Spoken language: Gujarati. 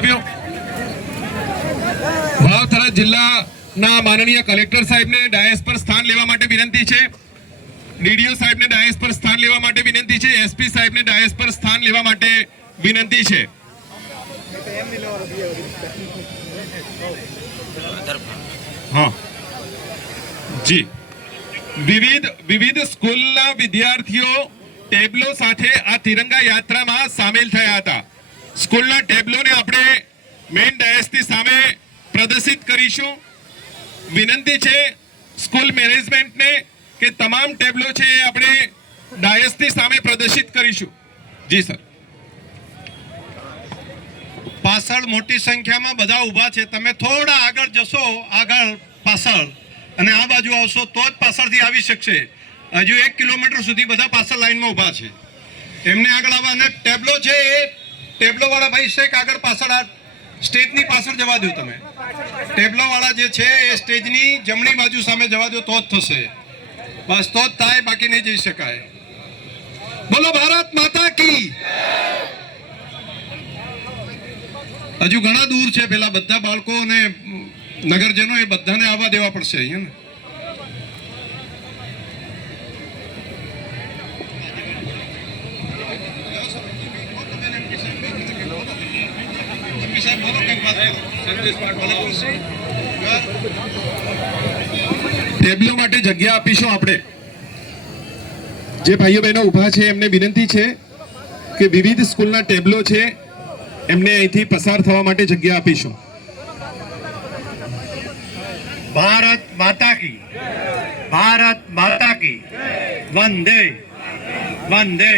સભ્યો, વાવથરા જિલ્લાના માનનીય કલેક્ટર સાહેબને ડાયસ પર સ્થાન લેવા માટે વિનંતી છે। ડીડીઓ સાહેબને ડાયસ પર સ્થાન લેવા માટે વિનંતી છે। એસપી સાહેબને ડાયસ પર સ્થાન લેવા માટે વિનંતી છે। हाँ जी, વિવિધ સ્કૂલના વિદ્યાર્થીઓ ટેબલો સાથે આ તિરંગા યાત્રામાં સામેલ થયા હતા। સ્કૂલના ટેબલોને આપણે મેઇન ડાયસની સામે પ્રદર્શિત કરીશું। વિનંતી છે સ્કૂલ મેનેજમેન્ટને કે તમામ ટેબલો છે એ આપણે ડાયસની સામે પ્રદર્શિત કરીશું। જી સર। પાછળ મોટી સંખ્યામાં બધા ઊભા છે, તમે થોડા આગળ જશો, આગળ પાછળ, અને આ બાજુ આવશો તો જ પાછળથી આવી શકશે। હજુ 1 કિલોમીટર સુધી બધા પાછળ લાઈનમાં ઊભા છે, એમને આગળ આવવા। અને ટેબલો છે એ ટેબલો વાળા ભાઈ શેક આગળ પાછળ આ સ્ટેજની પાછળ જવા દો। તમે ટેબલો વાળા જે છે એ સ્ટેજની જમણી બાજુ સામે જવા દો તો જ થશે, બસ તો જ થાય, બાકી નહીં જઈ શકાય। બોલો ભારત માતા કી। હજુ ઘણા દૂર છે, પેલા બધા બાળકો અને નગરજનો એ બધાને આવવા દેવા પડશે અહીંયા ટેબલો માટે જગ્યા આપીશું આપણે। જે ભાઈઓ બહેનો ઊભા છે એમને વિનંતી છે કે વિવિધ સ્કૂલના ટેબલો છે એમને અહીંથી પસાર થવા માટે જગ્યા આપીશું। ભારત માતા કી, ભારત માતા કી, વંદે વંદે।